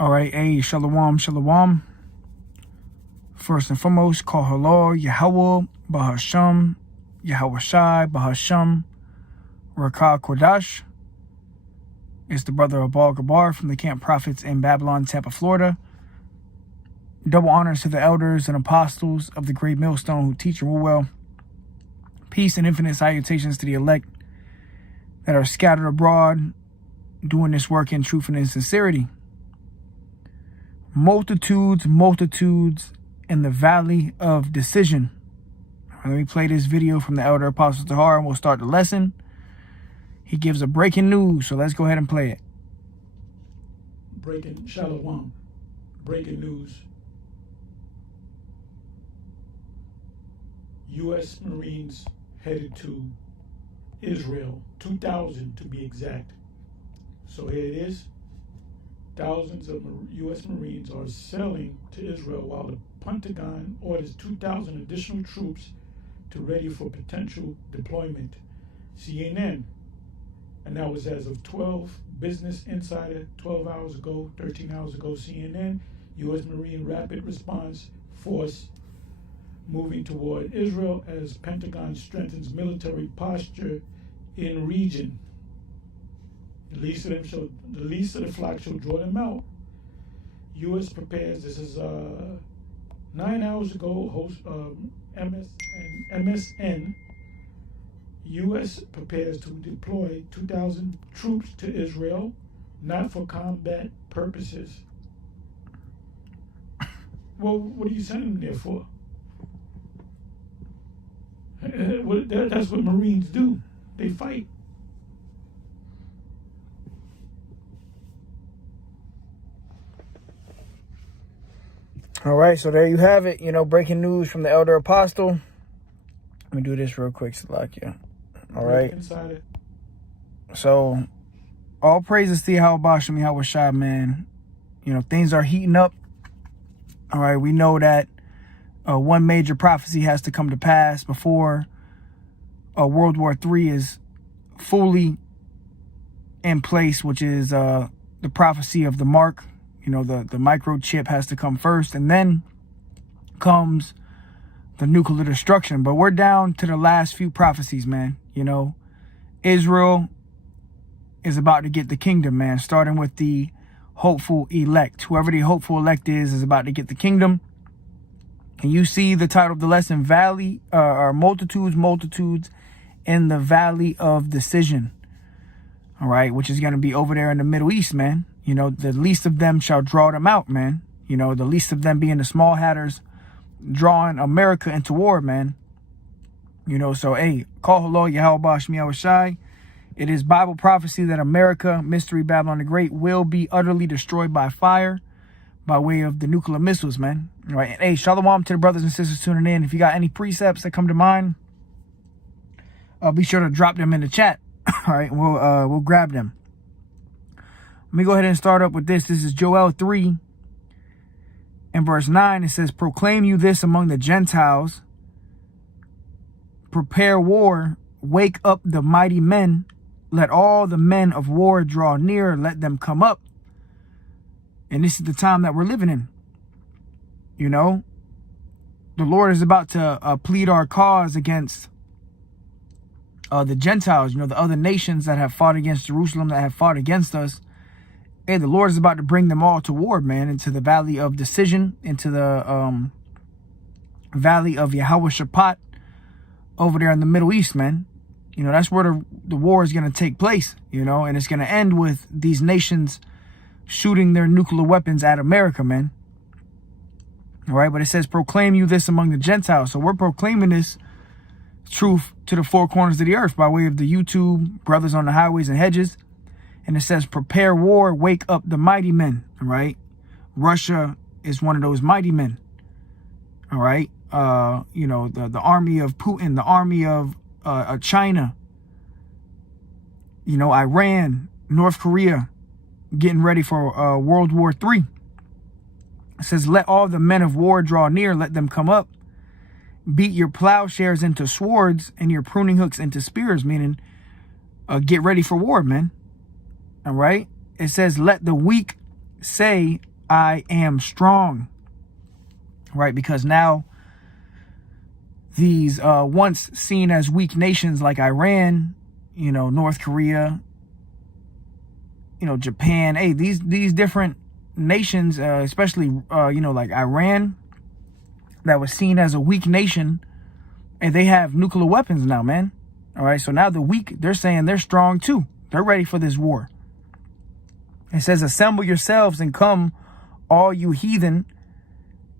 All right, hey, shalom, shalom. First and foremost, call halal, Yahweh, Bahasham, Yahweh Shai, Bahasham, Rakah Kodash. It's the brother of Baal Gabar from the Camp Prophets in Babylon, Tampa, Florida. Double honors to the elders and apostles of the great millstone who teach and rule well. Peace and infinite salutations to the elect that are scattered abroad, doing this work in truth and in sincerity. Multitudes in the valley of decision. Let me play this video from the elder Apostle Tahar and we'll start the lesson. He gives a breaking news, so let's go ahead and play it. Breaking Shalom. Breaking news. U.S. Marines headed to Israel, 2,000 to be exact. So here it is. Thousands of U.S. Marines are sailing to Israel while the Pentagon orders 2,000 additional troops to ready for potential deployment. CNN, and that was as of 12, Business Insider, 12 hours ago, 13 hours ago, CNN, U.S. Marine Rapid Response Force moving toward Israel as Pentagon strengthens military posture in region. The least of the flock shall draw them out. U.S. prepares. This is 9 hours ago. MSN. U.S. prepares to deploy 2,000 troops to Israel, not for combat purposes. Well, what are you sending them there for? That's what Marines do. They fight. All right, so there you have it. Breaking news from the elder apostle. Let me do this real quick, Salakia. All right. So, all praises to Yahweh Bashem, Yahweh Shai, man. Things are heating up. All right, we know that one major prophecy has to come to pass before World War III is fully in place, which is the prophecy of the mark. The microchip has to come first, and then comes the nuclear destruction. But we're down to the last few prophecies, man. Israel is about to get the kingdom, man, starting with the hopeful elect. Whoever the hopeful elect is about to get the kingdom. And you see the title of the lesson, Valley, or multitudes in the Valley of Decision. All right, which is going to be over there in the Middle East, man. The least of them shall draw them out, man. The least of them being the small hatters drawing America into war, man. So, hey, call hello, Yahweh Bashem, Yahweh Shai. It is Bible prophecy that America, Mystery Babylon the Great, will be utterly destroyed by fire by way of the nuclear missiles, man. All right, and hey, shalom to the brothers and sisters tuning in. If you got any precepts that come to mind, be sure to drop them in the chat. All right, we'll grab them. Let me go ahead and start up with this. This is Joel 3 and verse 9. It says, proclaim you this among the Gentiles. Prepare war. Wake up the mighty men. Let all the men of war draw near. Let them come up. And this is the time that we're living in. The Lord is about to plead our cause against the Gentiles, the other nations that have fought against Jerusalem, that have fought against us. Hey, the Lord is about to bring them all to war, man, into the valley of decision, into the valley of Yahweh Shaphat over there in the Middle East, man. That's where the war is going to take place, and it's going to end with these nations shooting their nuclear weapons at America, man. All right, but it says, proclaim you this among the Gentiles. So we're proclaiming this truth to the four corners of the earth by way of the YouTube brothers on the highways and hedges. And it says, prepare war, wake up the mighty men. All right. Russia is one of those mighty men. All right. The army of Putin, the army of China, Iran, North Korea, getting ready for World War III. It says, let all the men of war draw near, let them come up. Beat your plowshares into swords and your pruning hooks into spears, meaning get ready for war, man. All right. It says, let the weak say, I am strong. Right? Because now these once seen as weak nations like Iran, North Korea, Japan, hey, these different nations, especially, like Iran, that was seen as a weak nation, and they have nuclear weapons now, man. All right, so now the weak, they're saying they're strong too. They're ready for this war. It says, assemble yourselves and come, all you heathen,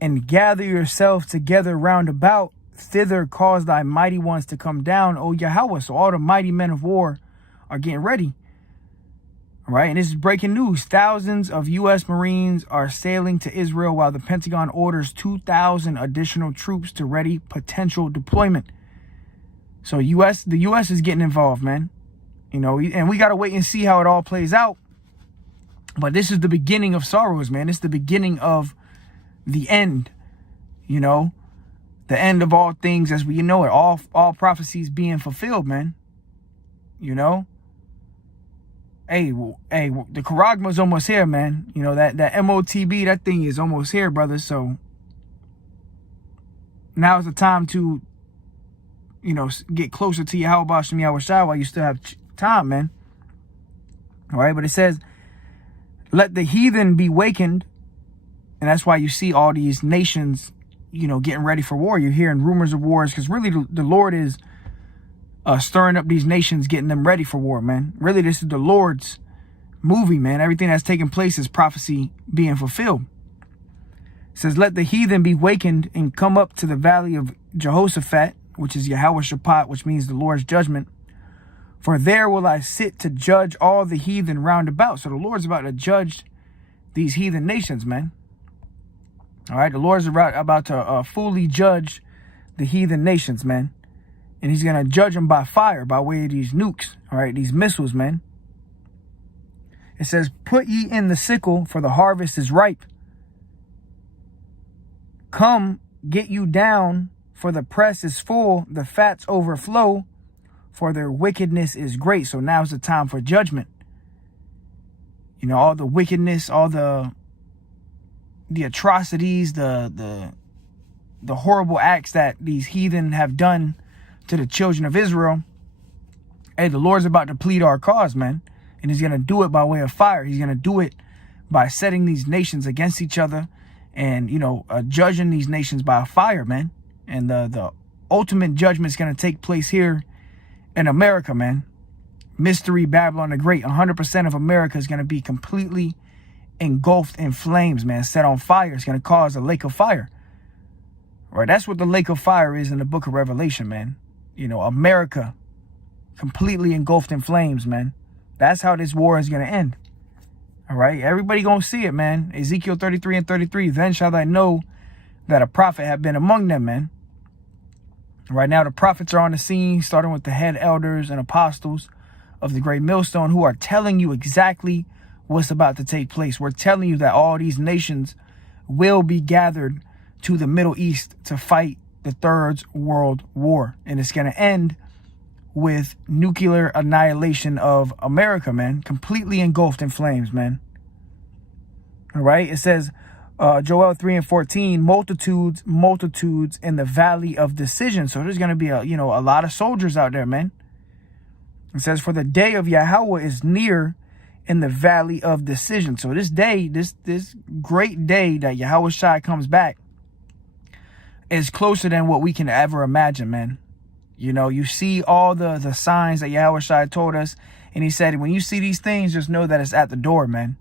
and gather yourselves together round about. Thither cause thy mighty ones to come down, O Yahweh. So all the mighty men of war are getting ready. All right, and this is breaking news. Thousands of U.S. Marines are sailing to Israel while the Pentagon orders 2,000 additional troops to ready potential deployment. So the U.S. is getting involved, man. And we got to wait and see how it all plays out. But this is the beginning of sorrows, man. It's the beginning of the end, the end of all things as we know it, all prophecies being fulfilled, man. Hey, the Charagma's almost here, man. That MOTB, that thing is almost here, brother. So now is the time to, get closer to Yahweh Bashem Yahweh Shai while you still have time, man. All right, but it says, let the heathen be wakened. And that's why you see all these nations, getting ready for war. You're hearing rumors of wars because really the Lord is stirring up these nations, getting them ready for war, man. Really, this is the Lord's movie, man. Everything that's taking place is prophecy being fulfilled. It says, let the heathen be wakened and come up to the valley of Jehoshaphat, which is Yahweh Shaphat, which means the Lord's judgment. For there will I sit to judge all the heathen round about. So the Lord's about to judge these heathen nations, man. All right, the Lord's about to fully judge the heathen nations, man. And he's going to judge them by fire, by way of these nukes, all right, these missiles, man. It says, put ye in the sickle, for the harvest is ripe. Come, get you down, for the press is full, the fats overflow, for their wickedness is great. So now's the time for judgment. All the wickedness, all the atrocities, the horrible acts that these heathen have done to the children of Israel. Hey, the Lord's about to plead our cause, man. And he's going to do it by way of fire. He's going to do it by setting these nations against each other and, judging these nations by fire, man. And the ultimate judgment is going to take place here in America, man. Mystery Babylon the Great. 100% of America is going to be completely engulfed in flames, man. Set on fire. It's going to cause a lake of fire. Right? That's what the lake of fire is in the book of Revelation, man. America completely engulfed in flames, man. That's how this war is going to end. All right? Everybody going to see it, man. Ezekiel 33 and 33. Then shall I know that a prophet had been among them, man. Right now, the prophets are on the scene, starting with the head elders and apostles of the great millstone, who are telling you exactly what's about to take place. We're telling you that all these nations will be gathered to the Middle East to fight the Third World War. And it's going to end with nuclear annihilation of America, man. Completely engulfed in flames, man. All right. It says, Joel 3 and 14, multitudes in the valley of decision. So there's going to be a lot of soldiers out there, man. It says, for the day of Yahweh is near in the valley of decision. So this day, this great day that Yahweh Shai comes back is closer than what we can ever imagine, man. You see all the signs that Yahweh Shai told us. And he said, when you see these things, just know that it's at the door, man.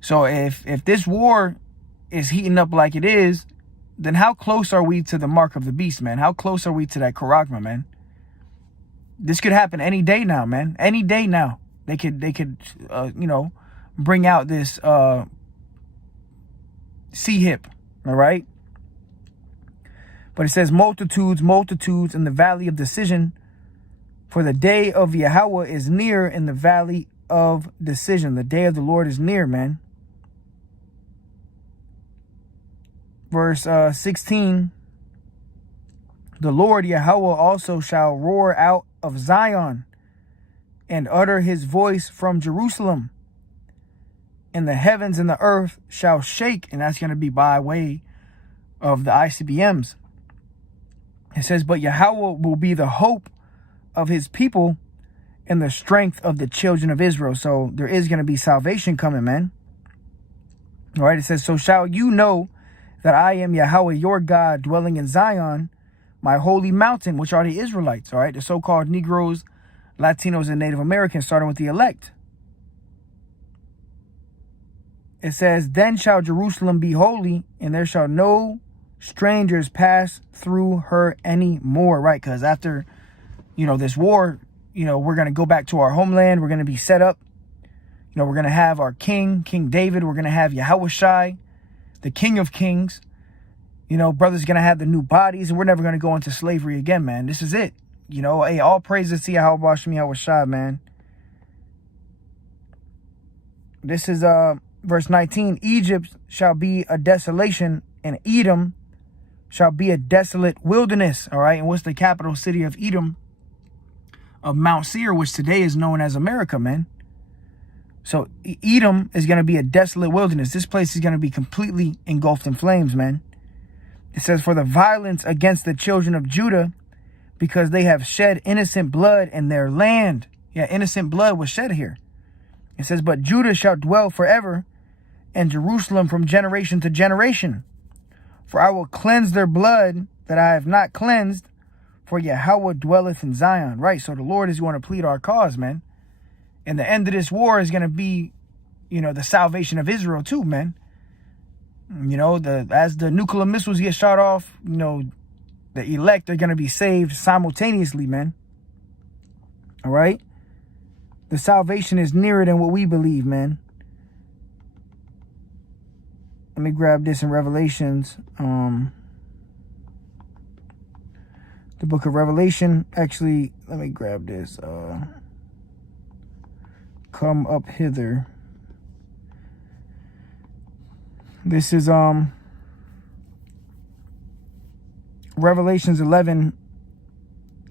So if this war is heating up like it is, then how close are we to the mark of the beast, man? How close are we to that Charagma, man? This could happen any day now, man. Any day now. They could bring out this C-hip, all right? But it says multitudes in the valley of decision. For the day of Yahweh is near in the valley of decision. The day of the Lord is near, man. Verse 16. The Lord Yahweh also shall roar out of Zion and utter his voice from Jerusalem. and the heavens and the earth shall shake. And that's going to be by way of the ICBMs. It says, but Yahweh will be the hope of his people and the strength of the children of Israel. So there is going to be salvation coming, man. All right, it says, so shall you know that I am Yahweh, your God, dwelling in Zion, my holy mountain, which are the Israelites, all right, the so-called Negroes, Latinos, and Native Americans, starting with the elect. It says, then shall Jerusalem be holy, and there shall no strangers pass through her anymore, right? Because after, this war, we're going to go back to our homeland. We're going to be set up. We're going to have our king, King David. We're going to have Yahushai, the King of Kings. Brother's going to have the new bodies, and we're never going to go into slavery again, man. This is it. Hey, all praises to Yahushai, man. This is verse 19. Egypt shall be a desolation, and Edom shall be a desolate wilderness. All right, and what's the capital city of Edom? Of Mount Seir, which today is known as America, man. So Edom is going to be a desolate wilderness. This place is going to be completely engulfed in flames, man. It says, for the violence against the children of Judah, because they have shed innocent blood in their land. Yeah, innocent blood was shed here. It says, but Judah shall dwell forever, and Jerusalem from generation to generation. For I will cleanse their blood that I have not cleansed, for Yahweh dwelleth in Zion. Right, so the Lord is going to plead our cause, man. And the end of this war is going to be, the salvation of Israel too, man. As the nuclear missiles get shot off, the elect are going to be saved simultaneously, man. All right? The salvation is nearer than what we believe, man. Let me grab this in Revelations. The book of Revelation. Actually, let me grab this. Come up hither. This is Revelations 11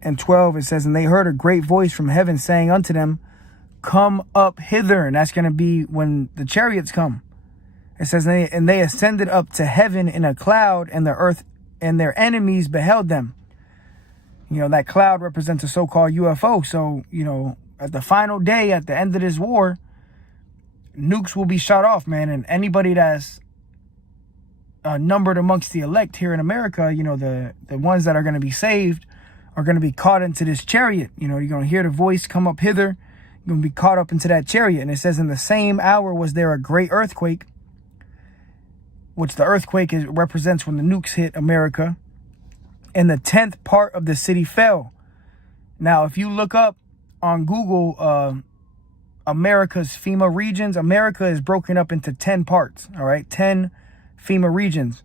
and 12. It says, and they heard a great voice from heaven saying unto them, come up hither. And that's going to be when the chariots come. It says, and they ascended up to heaven in a cloud, and the earth and their enemies beheld them. That cloud represents a so-called UFO. So, at the final day, at the end of this war, nukes will be shot off, man. And anybody that's numbered amongst the elect here in America, the ones that are going to be saved are going to be caught into this chariot. You're going to hear the voice, come up hither. You're going to be caught up into that chariot. And it says, in the same hour was there a great earthquake, which the earthquake represents when the nukes hit America. And the 10th part of the city fell. Now, if you look up on Google, America's FEMA regions, America is broken up into 10 parts, all right? 10 FEMA regions.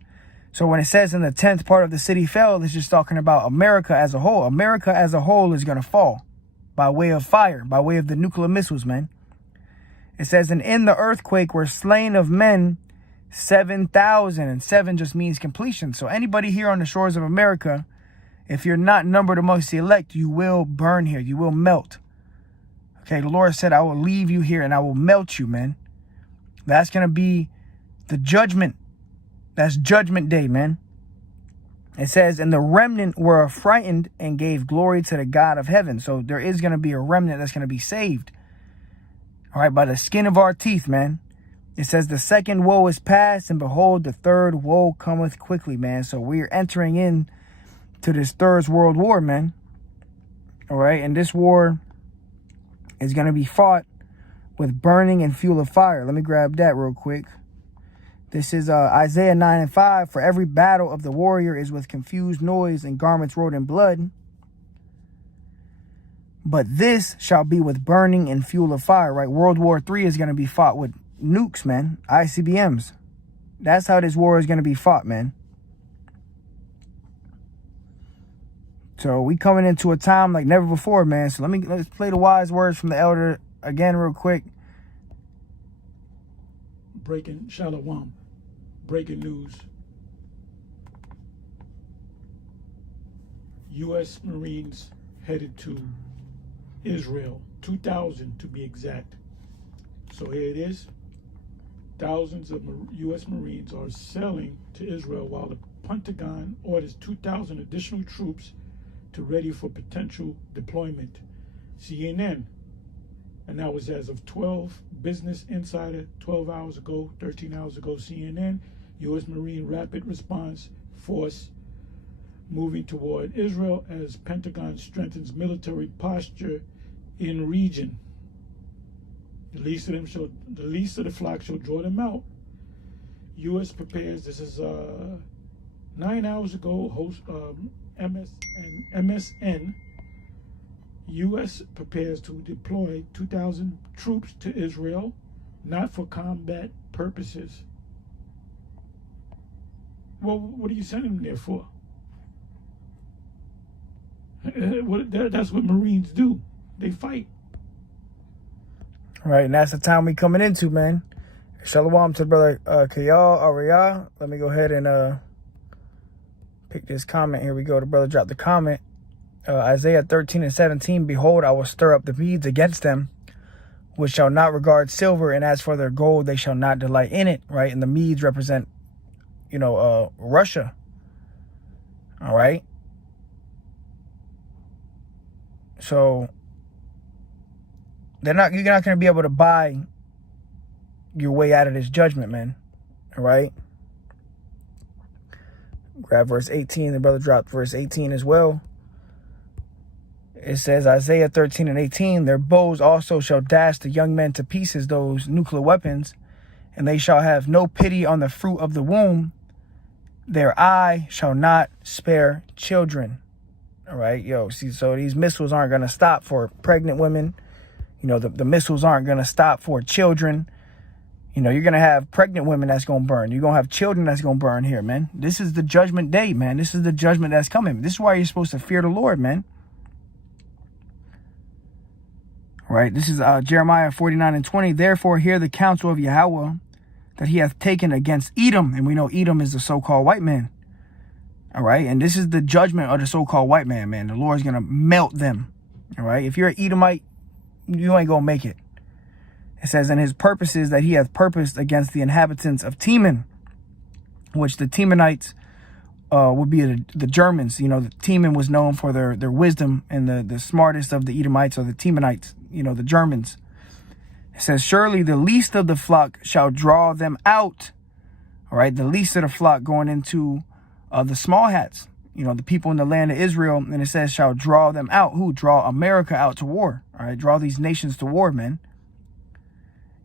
So when it says in the 10th part of the city fell, it's just talking about America as a whole. America as a whole is going to fall by way of fire, by way of the nuclear missiles, man. It says, and in the earthquake were slain of men 7,000, and 7 just means completion. So anybody here on the shores of America, if you're not numbered amongst the elect, you will burn here. You will melt. Okay, the Lord said, I will leave you here and I will melt you, man. That's going to be the judgment. That's judgment day, man. It says, and the remnant were affrighted and gave glory to the God of heaven. So there is going to be a remnant that's going to be saved. All right, by the skin of our teeth, man. It says, the second woe is past, and behold, the third woe cometh quickly, man. So we're entering in to this third world war, man. All right, and this war is going to be fought with burning and fuel of fire. Let me grab that real quick. This is Isaiah 9 and 5. For every battle of the warrior is with confused noise and garments rolled in blood. But this shall be with burning and fuel of fire, right? World War III is going to be fought with nukes, man. ICBMs. That's how this war is going to be fought, man. So we coming into a time like never before, man. So let's play the wise words from the elder again real quick. Breaking Shalom. Breaking news. U.S. Marines headed to Israel, 2,000 to be exact. So here it is. thousands of U.S. Marines are sailing to Israel while the Pentagon orders 2,000 additional troops to ready for potential deployment. CNN, and that was as of 12, Business Insider, 12 hours ago, 13 hours ago, CNN, U.S. Marine Rapid Response Force moving toward Israel as Pentagon strengthens military posture in region. The least of the flock shall draw them out. U.S. prepares. This is 9 hours ago. Host MSN. U.S. prepares to deploy 2,000 troops to Israel, not for combat purposes. Well, what are you sending them there for? That's what Marines do. They fight. Right, and that's the time we coming into, man. Shalom to brother Kayal Ariyah. Let me go ahead and pick this comment. Here we go. The brother dropped the comment. Isaiah 13:17. Behold, I will stir up the Medes against them, which shall not regard silver, and as for their gold, they shall not delight in it. Right, and the Medes represent, Russia. All right. So you're not going to be able to buy your way out of this judgment, man. All right. Grab verse 18. The brother dropped verse 18 as well. It says, Isaiah 13:18, their bows also shall dash the young men to pieces, those nuclear weapons, and they shall have no pity on the fruit of the womb. Their eye shall not spare children. All right, see, so these missiles aren't going to stop for pregnant women. The missiles aren't going to stop for children. You're going to have pregnant women that's going to burn. You're going to have children that's going to burn here, man. This is the judgment day, man. This is the judgment that's coming. This is why you're supposed to fear the Lord, man. All right, this is Jeremiah 49:20. Therefore, hear the counsel of Yahweh that he hath taken against Edom. And we know Edom is the so-called white man. All right, and this is the judgment of the so-called white man, man. The Lord's going to melt them. All right, if you're an Edomite, you ain't going to make it. It says, and his purposes that he hath purposed against the inhabitants of Teman, which the Temanites would be the Germans. The Teman was known for their wisdom, and the smartest of the Edomites are the Temanites, the Germans. It says, surely the least of the flock shall draw them out. All right, the least of the flock going into the small hats, the people in the land of Israel. And it says, shall draw them out. Who? Draw America out to war. All right, draw these nations to war, man.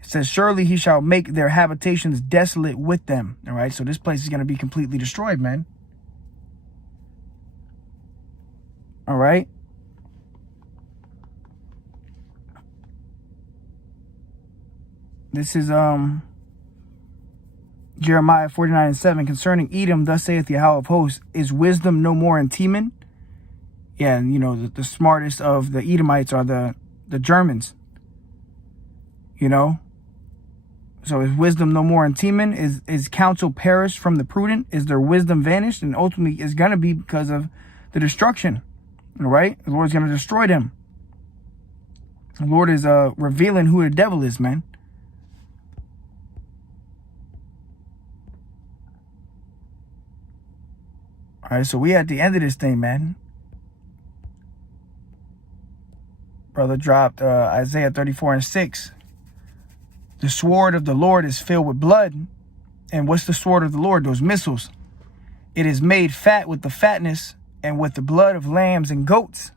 It says, surely he shall make their habitations desolate with them. All right, so this place is going to be completely destroyed, man. All right. This is Jeremiah 49:7. Concerning Edom, thus saith Yahweh of hosts, is wisdom no more in Teman? Yeah, and the smartest of the Edomites are the Germans. So is wisdom no more in Teman? Is counsel perished from the prudent? Is their wisdom vanished? And ultimately it's going to be because of the destruction. All right? The Lord's going to destroy them. The Lord is revealing who the devil is, man. All right, so we at the end of this thing, man. Brother dropped Isaiah 34:6. The sword of the Lord is filled with blood. And what's the sword of the Lord? Those missiles. It is made fat with the fatness and with the blood of lambs and goats.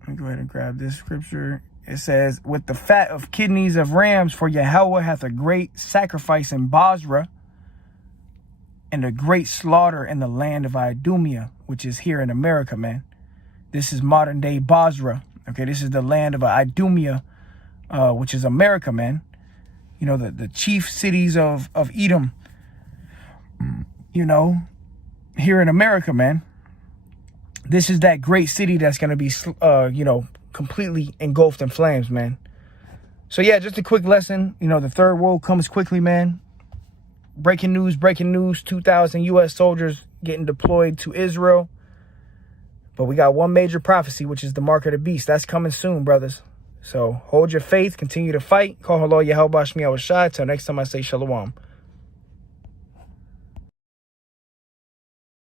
Let me go ahead and grab this scripture. It says, with the fat of kidneys of rams, for Yahweh hath a great sacrifice in Basra, and a great slaughter in the land of Idumea, which is here in America, man. This is modern day Basra. Okay, this is the land of Idumea, which is America, man. The chief cities of Edom, here in America, man. This is that great city that's going to be, completely engulfed in flames, man. So, yeah, just a quick lesson. The third world comes quickly, man. Breaking news. 2,000 U.S. soldiers getting deployed to Israel. But we got one major prophecy, which is the mark of the beast. That's coming soon, brothers. So hold your faith, continue to fight. Call hello, Yahweh Shai. Till next time I say shalom.